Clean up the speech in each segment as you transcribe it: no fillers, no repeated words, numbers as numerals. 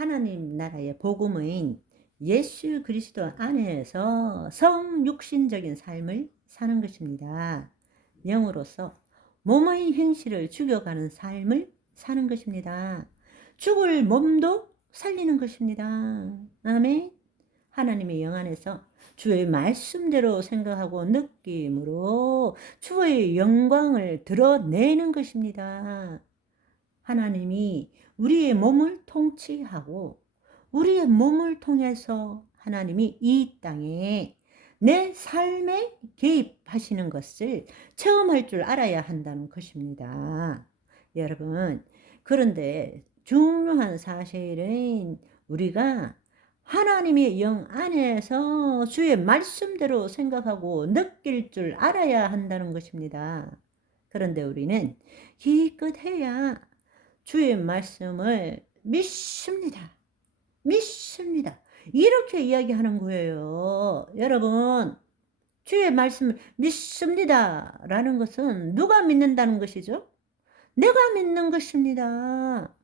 하나님 나라의 복음인 예수 그리스도 안에서 성육신적인 삶을 사는 것입니다. 영으로서 몸의 행실을 죽여가는 삶을 사는 것입니다. 죽을 몸도 살리는 것입니다. 아멘. 하나님의 영 안에서 주의 말씀대로 생각하고 느낌으로 주의 영광을 드러내는 것입니다. 하나님이 우리의 몸을 통치하고 우리의 몸을 통해서 하나님이 이 땅에 내 삶에 개입하시는 것을 체험할 줄 알아야 한다는 것입니다. 여러분, 그런데 중요한 사실은 우리가 하나님의 영 안에서 주의 말씀대로 생각하고 느낄 줄 알아야 한다는 것입니다. 그런데 우리는 기껏해야 주의 말씀을 믿습니다. 믿습니다. 이렇게 이야기하는 거예요. 여러분, 주의 말씀을 믿습니다. 라는 것은 누가 믿는다는 것이죠? 내가 믿는 것입니다.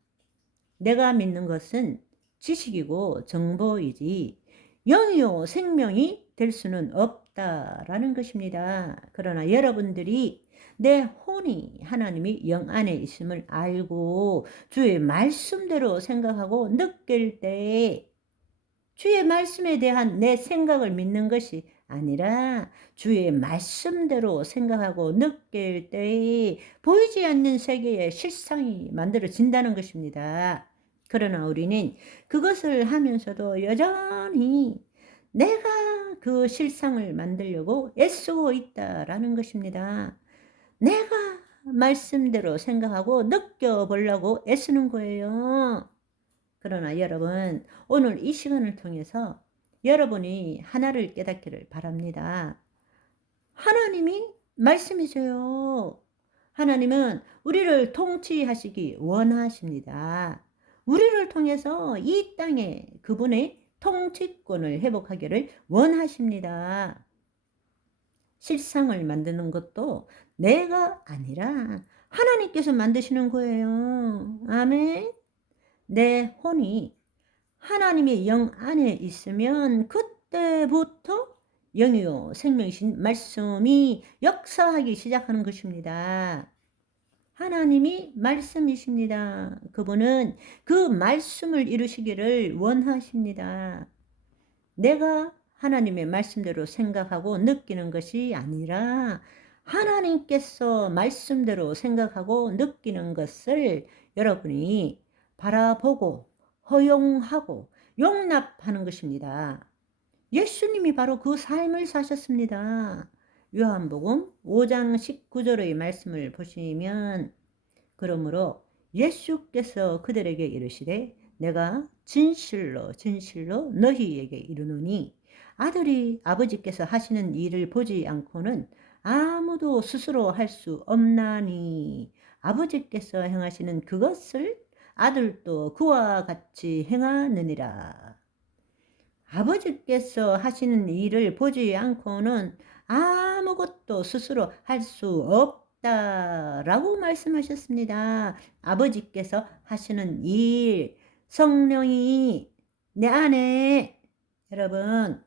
내가 믿는 것은 지식이고 정보이지 영이요 생명이 될 수는 없다라는 것입니다. 그러나 여러분들이 내 혼이 하나님이 영 안에 있음을 알고 주의 말씀대로 생각하고 느낄 때 주의 말씀에 대한 내 생각을 믿는 것이 아니라 주의 말씀대로 생각하고 느낄 때 보이지 않는 세계의 실상이 만들어진다는 것입니다. 그러나 우리는 그것을 하면서도 여전히 내가 그 실상을 만들려고 애쓰고 있다라는 것입니다. 내가 말씀대로 생각하고 느껴보려고 애쓰는 거예요. 그러나 여러분, 오늘 이 시간을 통해서 여러분이 하나를 깨닫기를 바랍니다. 하나님이 말씀이세요. 하나님은 우리를 통치하시기 원하십니다. 우리를 통해서 이 땅에 그분의 통치권을 회복하기를 원하십니다. 실상을 만드는 것도 내가 아니라 하나님께서 만드시는 거예요. 아멘. 내 혼이 하나님의 영 안에 있으면 그때부터 영이요 생명이신 말씀이 역사하기 시작하는 것입니다. 하나님이 말씀이십니다. 그분은 그 말씀을 이루시기를 원하십니다. 내가 하나님의 말씀대로 생각하고 느끼는 것이 아니라 하나님께서 말씀대로 생각하고 느끼는 것을 여러분이 바라보고 허용하고 용납하는 것입니다. 예수님이 바로 그 삶을 사셨습니다. 요한복음 5장 19절의 말씀을 보시면 그러므로 예수께서 그들에게 이르시되 내가 진실로 진실로 너희에게 이르노니 아들이 아버지께서 하시는 일을 보지 않고는 아무도 스스로 할 수 없나니 아버지께서 행하시는 그것을 아들도 그와 같이 행하느니라. 아버지께서 하시는 일을 보지 않고는 아무것도 스스로 할 수 없다라고 말씀하셨습니다. 아버지께서 하시는 일, 성령이 내 안에, 여러분,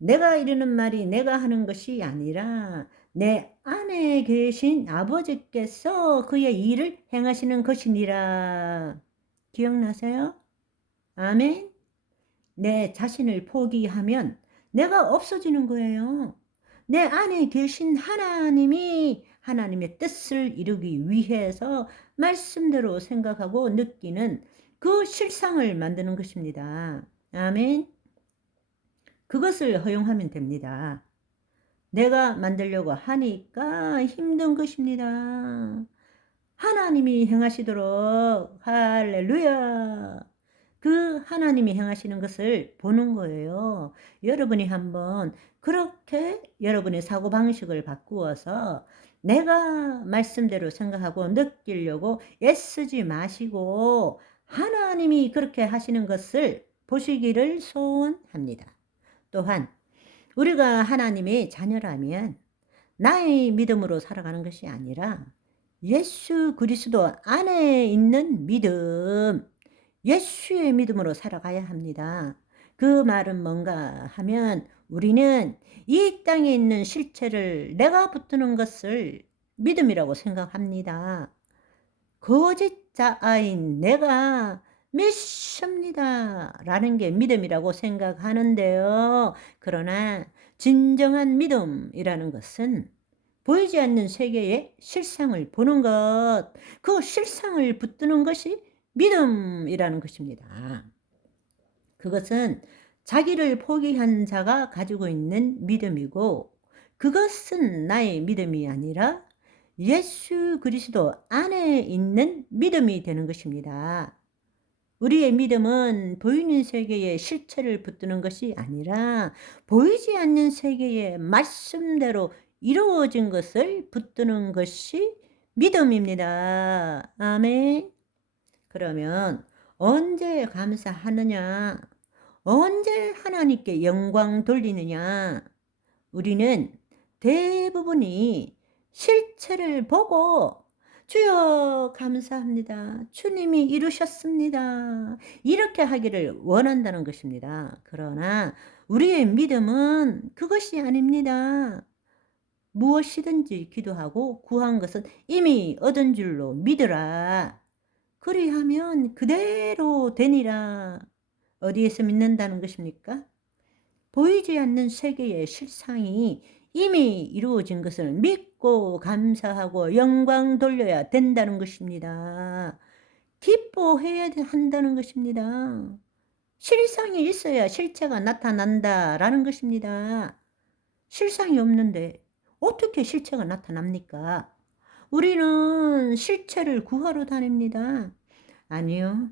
내가 이르는 말이 내가 하는 것이 아니라 내 안에 계신 아버지께서 그의 일을 행하시는 것이니라. 기억나세요? 아멘. 내 자신을 포기하면 내가 없어지는 거예요. 내 안에 계신 하나님이 하나님의 뜻을 이루기 위해서 말씀대로 생각하고 느끼는 그 실상을 만드는 것입니다. 아멘. 그것을 허용하면 됩니다. 내가 만들려고 하니까 힘든 것입니다. 하나님이 행하시도록 할렐루야. 그 하나님이 행하시는 것을 보는 거예요. 여러분이 한번 그렇게 여러분의 사고방식을 바꾸어서 내가 말씀대로 생각하고 느끼려고 애쓰지 마시고 하나님이 그렇게 하시는 것을 보시기를 소원합니다. 또한 우리가 하나님의 자녀라면 나의 믿음으로 살아가는 것이 아니라 예수 그리스도 안에 있는 믿음, 예수의 믿음으로 살아가야 합니다. 그 말은 뭔가 하면 우리는 이 땅에 있는 실체를 내가 붙드는 것을 믿음이라고 생각합니다. 거짓자아인 내가 믿습니다 라는 게 믿음이라고 생각하는데요. 그러나 진정한 믿음이라는 것은 보이지 않는 세계의 실상을 보는 것, 그 실상을 붙드는 것이 믿음이라는 것입니다. 그것은 자기를 포기한 자가 가지고 있는 믿음이고, 그것은 나의 믿음이 아니라 예수 그리스도 안에 있는 믿음이 되는 것입니다. 우리의 믿음은 보이는 세계의 실체를 붙드는 것이 아니라 보이지 않는 세계의 말씀대로 이루어진 것을 붙드는 것이 믿음입니다. 아멘. 그러면 언제 감사하느냐? 언제 하나님께 영광 돌리느냐? 우리는 대부분이 실체를 보고 주여 감사합니다. 주님이 이루셨습니다. 이렇게 하기를 원한다는 것입니다. 그러나 우리의 믿음은 그것이 아닙니다. 무엇이든지 기도하고 구한 것은 이미 얻은 줄로 믿으라. 그리하면 그대로 되니라. 어디에서 믿는다는 것입니까? 보이지 않는 세계의 실상이 이미 이루어진 것을 믿고 감사하고 영광 돌려야 된다는 것입니다. 기뻐해야 한다는 것입니다. 실상이 있어야 실체가 나타난다라는 것입니다. 실상이 없는데 어떻게 실체가 나타납니까? 우리는 실체를 구하러 다닙니다. 아니요.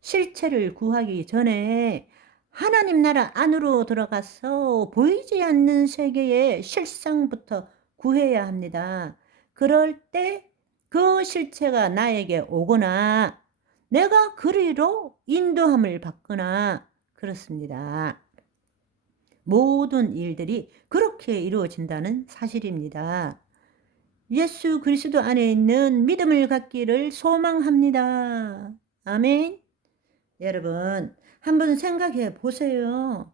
실체를 구하기 전에 하나님 나라 안으로 들어가서 보이지 않는 세계의 실상부터 구해야 합니다. 그럴 때 그 실체가 나에게 오거나 내가 그리로 인도함을 받거나 그렇습니다. 모든 일들이 그렇게 이루어진다는 사실입니다. 예수 그리스도 안에 있는 믿음을 갖기를 소망합니다. 아멘. 여러분, 한번 생각해 보세요.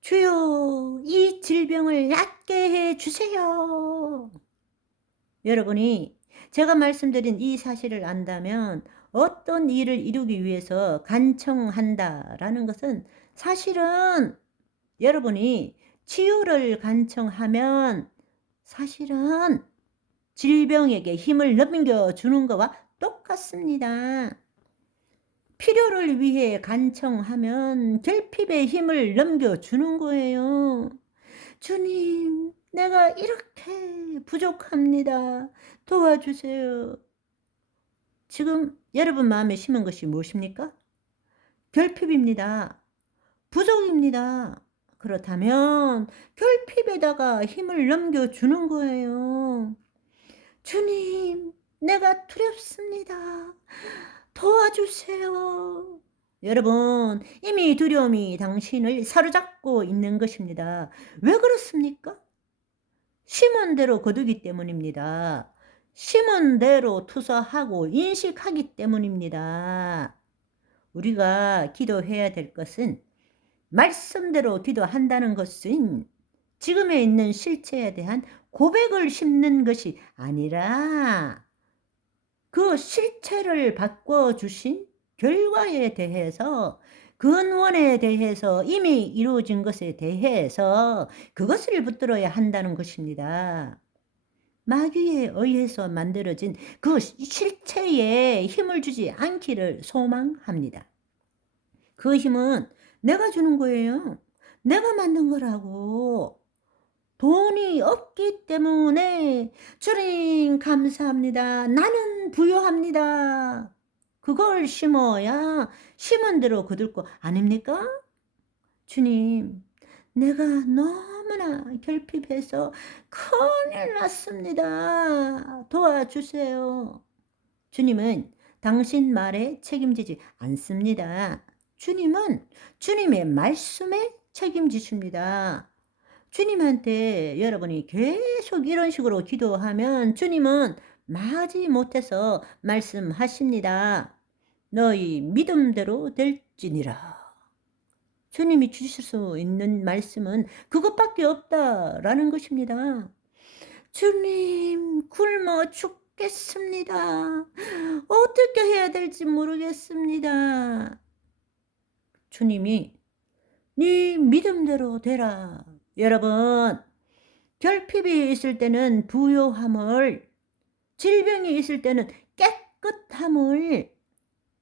주여, 이 질병을 낫게 해 주세요. 여러분이 제가 말씀드린 이 사실을 안다면 어떤 일을 이루기 위해서 간청한다라는 것은 사실은 여러분이 치유를 간청하면 사실은 질병에게 힘을 넘겨주는 것과 똑같습니다. 필요를 위해 간청하면 결핍의 힘을 넘겨주는 거예요. 주님, 내가 이렇게 부족합니다. 도와주세요. 지금 여러분 마음에 심은 것이 무엇입니까? 결핍입니다. 부족입니다. 그렇다면 결핍에다가 힘을 넘겨주는 거예요. 주님, 내가 두렵습니다. 도와주세요. 여러분, 이미 두려움이 당신을 사로잡고 있는 것입니다. 왜 그렇습니까? 심은 대로 거두기 때문입니다. 심은 대로 투서하고 인식하기 때문입니다. 우리가 기도해야 될 것은 말씀대로 기도한다는 것은 지금에 있는 실체에 대한 고백을 심는 것이 아니라 그 실체를 바꿔주신 결과에 대해서 근원에 대해서 이미 이루어진 것에 대해서 그것을 붙들어야 한다는 것입니다. 마귀에 의해서 만들어진 그 실체에 힘을 주지 않기를 소망합니다. 그 힘은 내가 주는 거예요. 내가 만든 거라고. 돈이 없기 때문에 주님 감사합니다. 나는 부유합니다. 그걸 심어야 심은 대로 거둘 거 아닙니까? 주님, 내가 너무나 결핍해서 큰일 났습니다. 도와주세요. 주님은 당신 말에 책임지지 않습니다. 주님은 주님의 말씀에 책임지십니다. 주님한테 여러분이 계속 이런 식으로 기도하면 주님은 마지 못해서 말씀하십니다. 너희 믿음대로 될지니라. 주님이 주실 수 있는 말씀은 그것밖에 없다라는 것입니다. 주님, 굶어 죽겠습니다. 어떻게 해야 될지 모르겠습니다. 주님이 네 믿음대로 되라. 여러분, 결핍이 있을 때는 부요함을, 질병이 있을 때는 깨끗함을,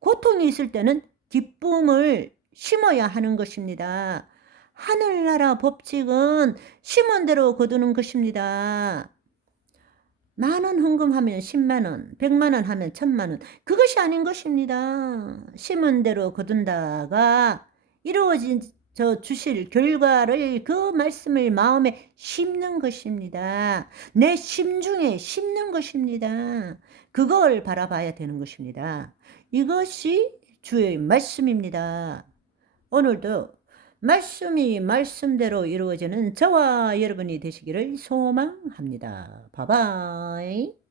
고통이 있을 때는 기쁨을 심어야 하는 것입니다. 하늘나라 법칙은 심은 대로 거두는 것입니다. 10,000원 헌금하면 10만 원, 100만 원 하면 1,000만 원. 그것이 아닌 것입니다. 심은 대로 거둔다가 이루어진 저 주실 결과를, 그 말씀을 마음에 심는 것입니다. 내 심중에 심는 것입니다. 그걸 바라봐야 되는 것입니다. 이것이 주의 말씀입니다. 오늘도 말씀이 말씀대로 이루어지는 저와 여러분이 되시기를 소망합니다. 바이바이.